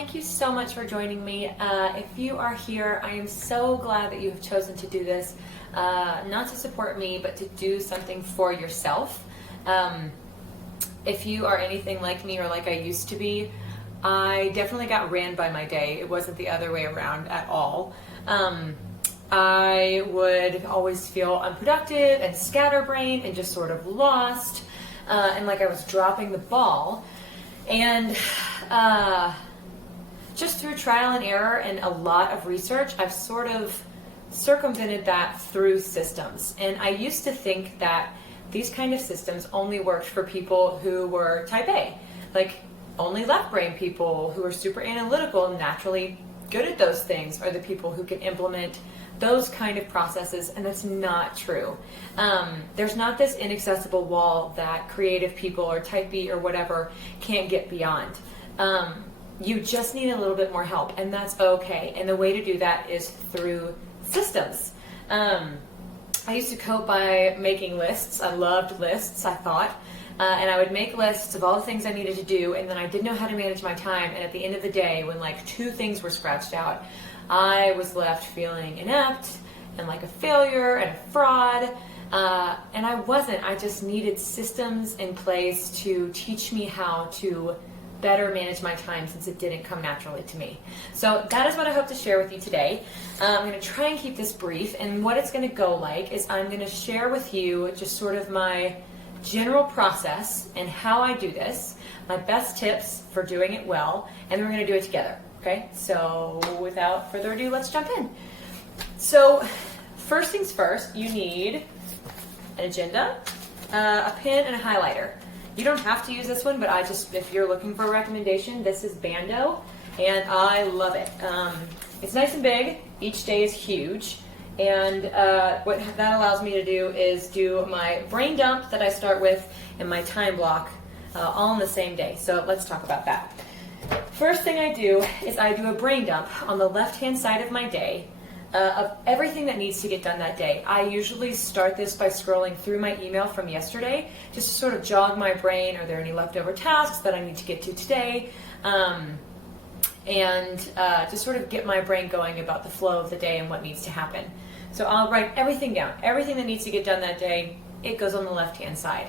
thank you so much for joining me. If you are here, I am so glad that you have chosen to do this, not to support me, but to do something for yourself. If you are anything like me or like I used to be, I definitely got ran by my day. It wasn't the other way around at all. I would always feel unproductive and scatterbrained and just sort of lost, and like I was dropping the ball. And just through trial and error and a lot of research, I've sort of circumvented that through systems. And I used to think that these kind of systems only worked for people who were type A, like only left brain people who are super analytical and naturally good at those things are the people who can implement those kind of processes, and that's not true. There's not this inaccessible wall that creative people or type B or whatever can't get beyond. You just need a little bit more help, and that's okay. And the way to do that is through systems. I used to cope by making lists. I loved lists, I thought. And I would make lists of all the things I needed to do, and then I didn't know how to manage my time. And at the end of the day, when like 2 things were scratched out, I was left feeling inept and like a failure and a fraud. And I wasn't. I just needed systems in place to teach me how to better manage my time, since it didn't come naturally to me. So that is what I hope to share with you today. I'm going to try and keep this brief, and what it's going to go like is I'm going to share with you just sort of my general process and how I do this, my best tips for doing it well, and we're going to do it together. Okay, so without further ado, let's jump in. So first things first, you need an agenda, a pen, and a highlighter. You don't have to use this one, but if you're looking for a recommendation, this is Bando, and I love it. It's nice and big. Each day is huge. And what that allows me to do is do my brain dump that I start with and my time block all in the same day. So let's talk about that. First thing I do is I do a brain dump on the left-hand side of my day of everything that needs to get done that day. I usually start this by scrolling through my email from yesterday, just to sort of jog my brain. Are there any leftover tasks that I need to get to today? And just sort of get my brain going about the flow of the day and what needs to happen. So I'll write everything down. Everything that needs to get done that day, it goes on the left-hand side.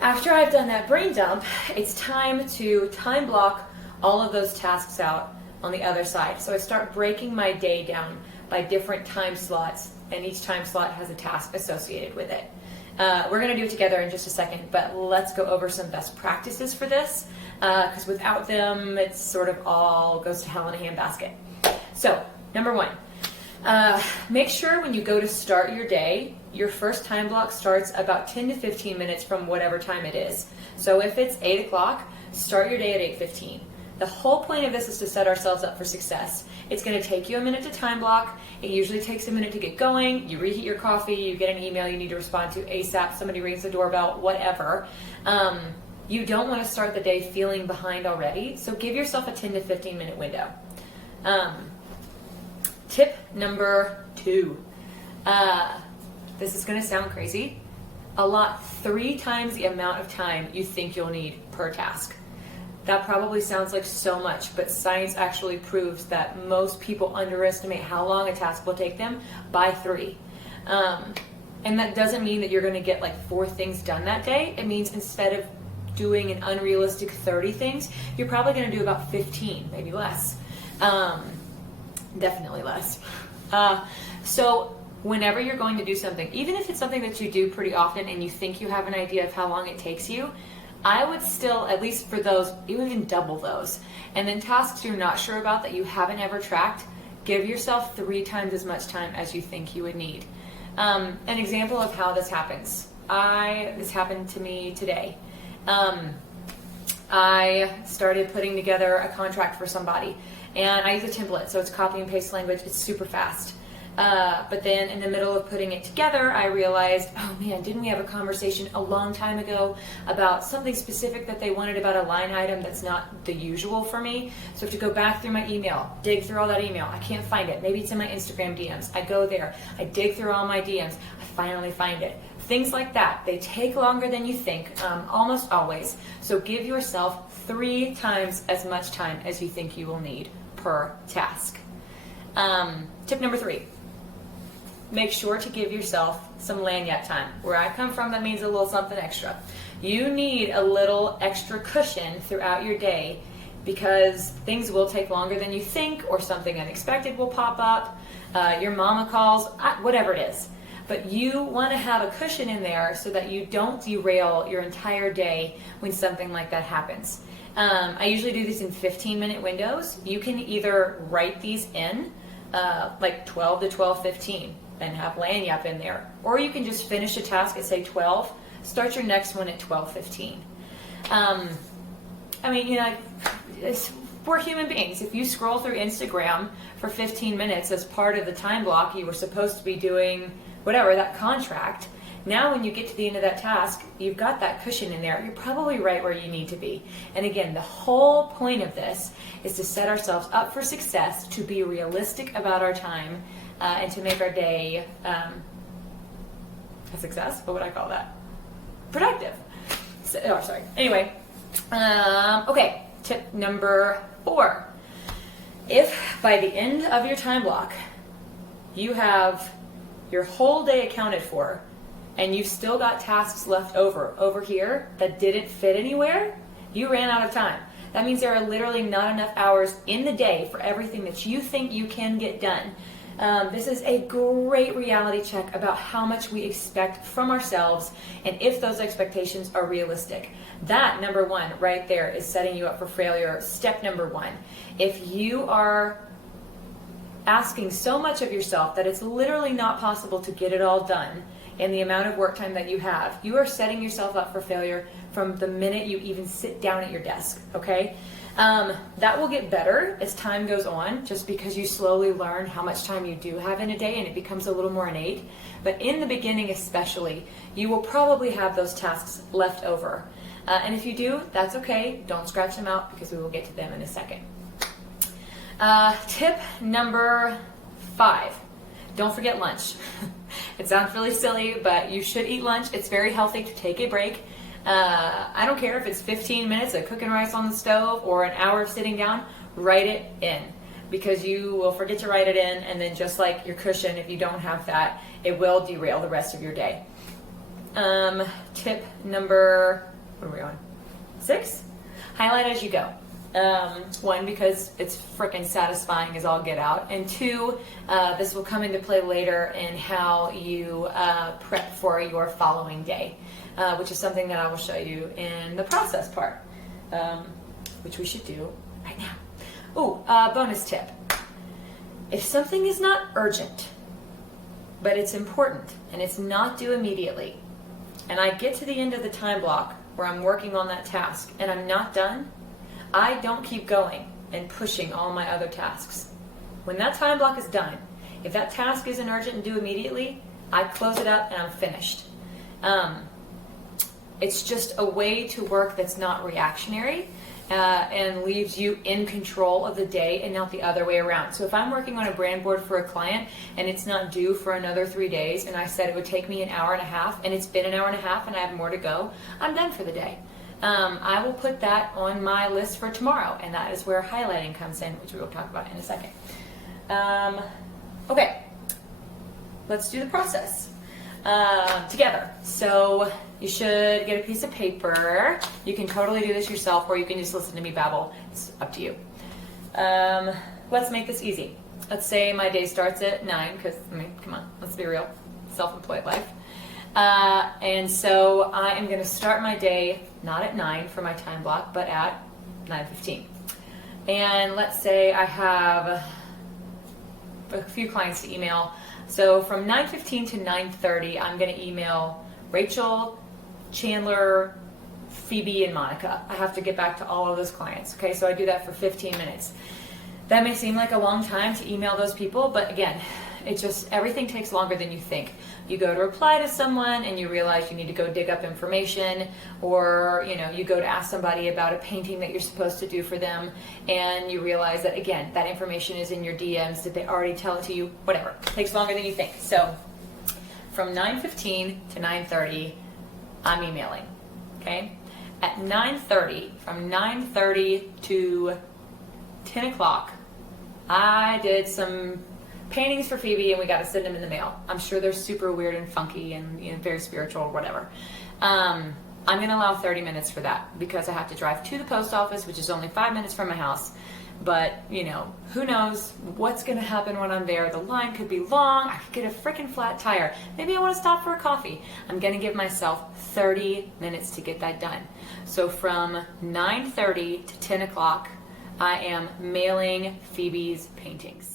After I've done that brain dump, it's time to time block all of those tasks out on the other side. So I start breaking my day down by different time slots, and each time slot has a task associated with it. We're going to do it together in just a second, but let's go over some best practices for this, because without them, it sort of all goes to hell in a handbasket. So, number 1, make sure when you go to start your day, your first time block starts about 10 to 15 minutes from whatever time it is. So if it's 8 o'clock, start your day at 8:15. The whole point of this is to set ourselves up for success. It's going to take you a minute to time block. It usually takes a minute to get going. You reheat your coffee, you get an email you need to respond to ASAP, somebody rings the doorbell, whatever. You don't want to start the day feeling behind already, so give yourself a 10 to 15 minute window. Tip number 2. This is going to sound crazy. Allot 3 times the amount of time you think you'll need per task. That probably sounds like so much, but science actually proves that most people underestimate how long a task will take them by 3. And that doesn't mean that you're going to get like 4 things done that day. It means instead of doing an unrealistic 30 things, you're probably going to do about 15, maybe less. Definitely less. So whenever you're going to do something, even if it's something that you do pretty often and you think you have an idea of how long it takes you, I would still, at least for those, even double those. And then tasks you're not sure about that you haven't ever tracked, give yourself 3 times as much time as you think you would need. An example of how this happens. This happened to me today. I started putting together a contract for somebody, and I use a template, so it's copy and paste language. It's super fast. But then in the middle of putting it together, I realized, oh man, didn't we have a conversation a long time ago about something specific that they wanted about a line item that's not the usual for me? So I have to go back through my email, dig through all that email. I can't find it. Maybe it's in my Instagram DMs. I go there. I dig through all my DMs. I finally find it. Things like that, they take longer than you think, almost always. So give yourself 3 times as much time as you think you will need per task. Tip number 3, make sure to give yourself some lanyard time. Where I come from, that means a little something extra. You need a little extra cushion throughout your day because things will take longer than you think, or something unexpected will pop up, your mama calls, whatever it is. But you want to have a cushion in there so that you don't derail your entire day when something like that happens. I usually do these in 15-minute windows. You can either write these in like 12 to 12:15 and have lanyap in there, or you can just finish a task at say 12, start your next one at 12:15. I mean, you know, we're human beings. If you scroll through Instagram for 15 minutes as part of the time block you were supposed to be doing whatever, that contract, now when you get to the end of that task, you've got that cushion in there. You're probably right where you need to be. And again, the whole point of this is to set ourselves up for success, to be realistic about our time, and to make our day a success. What would I call that? Productive. Anyway, okay, tip number 4. If by the end of your time block you have your whole day accounted for and you've still got tasks left over here that didn't fit anywhere, you ran out of time. That means there are literally not enough hours in the day for everything that you think you can get done. This is a great reality check about how much we expect from ourselves and if those expectations are realistic. That, number 1, right there, is setting you up for failure. Step number 1. If you are asking so much of yourself that it's literally not possible to get it all done in the amount of work time that you have, you are setting yourself up for failure from the minute you even sit down at your desk, okay? That will get better as time goes on, just because you slowly learn how much time you do have in a day and it becomes a little more innate. But in the beginning especially, you will probably have those tasks left over. And if you do, that's okay. Don't scratch them out because we will get to them in a second. Tip number 5, don't forget lunch. It sounds really silly, but you should eat lunch. It's very healthy to take a break. I don't care if it's 15 minutes of cooking rice on the stove or an hour of sitting down, write it in, because you will forget to write it in, and then just like your cushion, if you don't have that, it will derail the rest of your day. Tip number, what are we on? 6? Highlight as you go. 1, because it's freaking satisfying as all get out, and 2, this will come into play later in how you prep for your following day, which is something that I will show you in the process part, which we should do right now. Ooh, bonus tip. If something is not urgent, but it's important and it's not due immediately, and I get to the end of the time block where I'm working on that task and I'm not done, I don't keep going and pushing all my other tasks. When that time block is done, if that task isn't urgent and due immediately, I close it up and I'm finished. It's just a way to work that's not reactionary and leaves you in control of the day and not the other way around. So if I'm working on a brand board for a client and it's not due for another 3 days, and I said it would take me an hour and a half, and it's been an hour and a half and I have more to go, I'm done for the day. I will put that on my list for tomorrow, and that is where highlighting comes in, which we will talk about in a second. Okay, let's do the process together. So you should get a piece of paper. You can totally do this yourself, or you can just listen to me babble. It's up to you. Let's make this easy. Let's say my day starts at 9, because, I mean, come on, let's be real, self-employed life. And so I am going to start my day not at 9 for my time block, but at 9:15. And let's say I have a few clients to email. So from 9:15 to 9:30, I'm going to email Rachel, Chandler, Phoebe, and Monica. I have to get back to all of those clients. Okay, so I do that for 15 minutes. That may seem like a long time to email those people, but again, it just, everything takes longer than you think. You go to reply to someone and you realize you need to go dig up information, or you go to ask somebody about a painting that you're supposed to do for them, and you realize that, again, that information is in your DMs. Did they already tell it to you? Whatever. It takes longer than you think. So from 9:15 to 9:30, I'm emailing, okay? At 9:30, from 9:30 to 10 o'clock, I did some paintings for Phoebe and we got to send them in the mail. I'm sure they're super weird and funky and very spiritual or whatever. I'm going to allow 30 minutes for that because I have to drive to the post office, which is only 5 minutes from my house. But, who knows what's going to happen when I'm there. The line could be long. I could get a freaking flat tire. Maybe I want to stop for a coffee. I'm going to give myself 30 minutes to get that done. So from 9:30 to 10 o'clock, I am mailing Phoebe's paintings.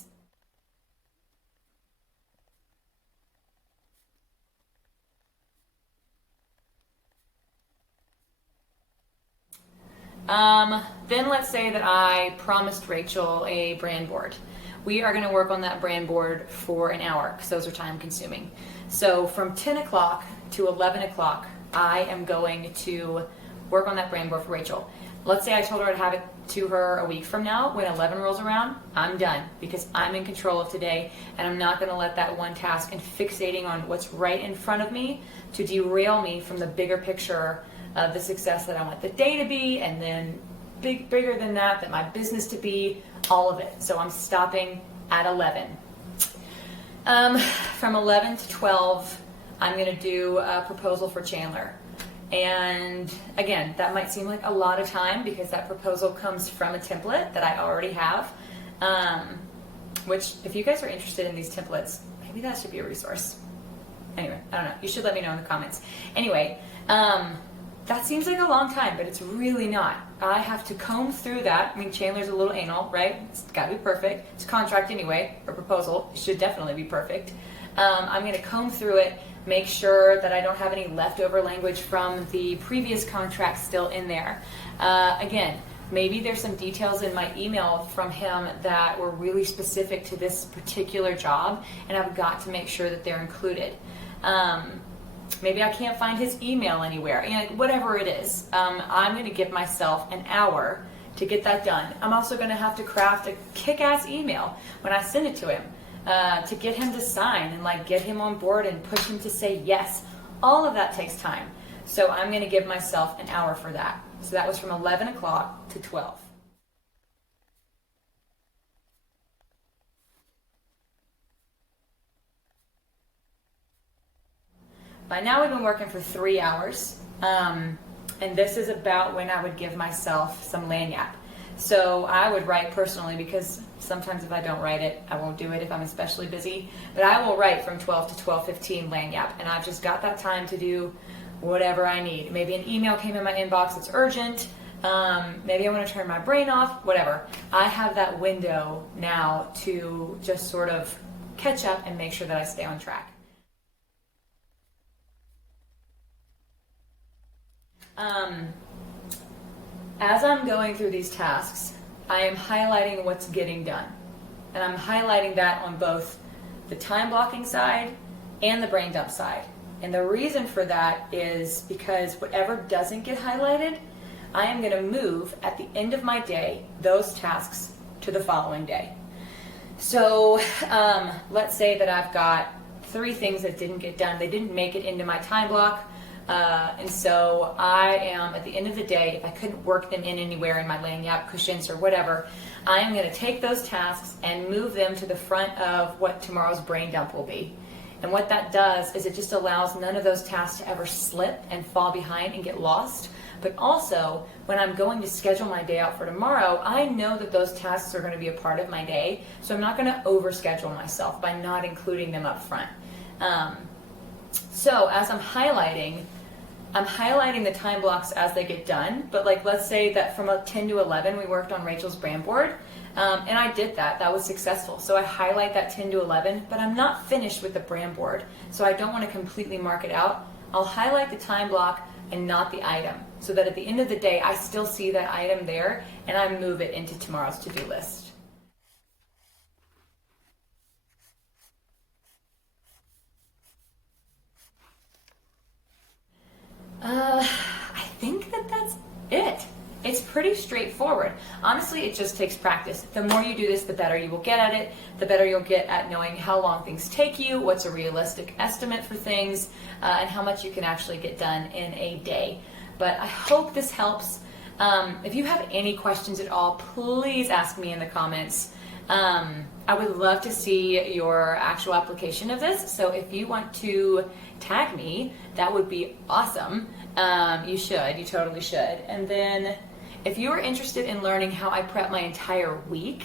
Then let's say that I promised Rachel a brand board. We are going to work on that brand board for an hour because those are time consuming. So from 10 o'clock to 11 o'clock, I am going to work on that brand board for Rachel. Let's say I told her I'd have it to her a week from now. When 11 rolls around, I'm done because I'm in control of today and I'm not going to let that one task and fixating on what's right in front of me to derail me from the bigger picture of the success that I want the day to be, and then bigger than that my business to be, all of it. So I'm stopping at 11. From 11 to 12, I'm going to do a proposal for Chandler. And again, that might seem like a lot of time because that proposal comes from a template that I already have, which if you guys are interested in these templates, maybe that should be a resource. Anyway, I don't know. You should let me know in the comments. Anyway, that seems like a long time, but it's really not. I have to comb through that. I mean, Chandler's a little anal, right? It's got to be perfect. It's a contract anyway, or proposal. It should definitely be perfect. I'm going to comb through it, make sure that I don't have any leftover language from the previous contract still in there. Again, maybe there's some details in my email from him that were really specific to this particular job, and I've got to make sure that they're included. Maybe I can't find his email anywhere. Whatever it is, I'm going to give myself an hour to get that done. I'm also going to have to craft a kick-ass email when I send it to him to get him to sign and get him on board and push him to say yes. All of that takes time. So I'm going to give myself an hour for that. So that was from 11 o'clock to 12. By now we've been working for 3 hours, and this is about when I would give myself some lagniappe. So I would write personally because sometimes if I don't write it, I won't do it if I'm especially busy. But I will write from 12 to 12:15 lagniappe, and I've just got that time to do whatever I need. Maybe an email came in my inbox that's urgent. Maybe I want to turn my brain off, whatever. I have that window now to just sort of catch up and make sure that I stay on track. As I'm going through these tasks, I am highlighting what's getting done. And I'm highlighting that on both the time blocking side and the brain dump side. And the reason for that is because whatever doesn't get highlighted, I am going to move at the end of my day those tasks to the following day. So let's say that I've got 3 things that didn't get done. They didn't make it into my time block. And so I am, at the end of the day, if I couldn't work them in anywhere in my lagniappe cushions or whatever, I am going to take those tasks and move them to the front of what tomorrow's brain dump will be. And what that does is it just allows none of those tasks to ever slip and fall behind and get lost. But also, when I'm going to schedule my day out for tomorrow, I know that those tasks are going to be a part of my day, so I'm not going to overschedule myself by not including them up front. So as I'm highlighting the time blocks as they get done, but let's say that from 10 to 11 we worked on Rachel's brand board, and I did that. That was successful. So I highlight that 10 to 11, but I'm not finished with the brand board, so I don't want to completely mark it out. I'll highlight the time block and not the item, so that at the end of the day I still see that item there and I move it into tomorrow's to-do list. I think that's it. It's pretty pretty straightforward. Honestly, it just takes practice. The more you do this, the better you will get at it, the better you'll get at knowing how long things take you, what's a realistic estimate for things, and how much you can actually get done in a day. But I hope this helps. If you have any questions at all, please ask me in the comments. I would love to see your actual application of this. So if you want to tag me, that would be awesome. You totally should. And then if you are interested in learning how I prep my entire week,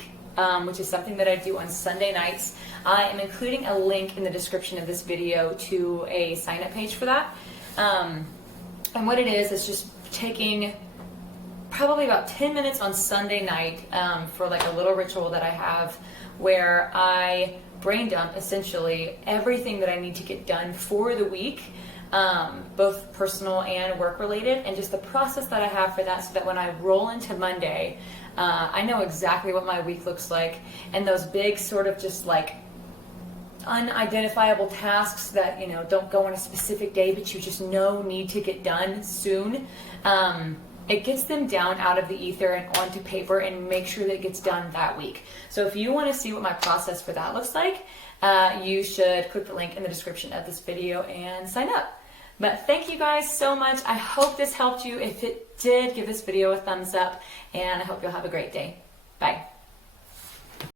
which is something that I do on Sunday nights, I am including a link in the description of this video to a sign-up page for that. And what it is just taking probably about 10 minutes on Sunday night for like a little ritual that I have where I brain dump essentially everything that I need to get done for the week, both personal and work related, and just the process that I have for that, so that when I roll into Monday, I know exactly what my week looks like, and those big sort of just like unidentifiable tasks that, you know, don't go on a specific day, but you just know need to get done soon. It gets them down out of the ether and onto paper and make sure that it gets done that week. So if you want to see what my process for that looks like, you should click the link in the description of this video and sign up. But thank you guys so much. I hope this helped you. If it did, give this video a thumbs up, and I hope you'll have a great day. Bye.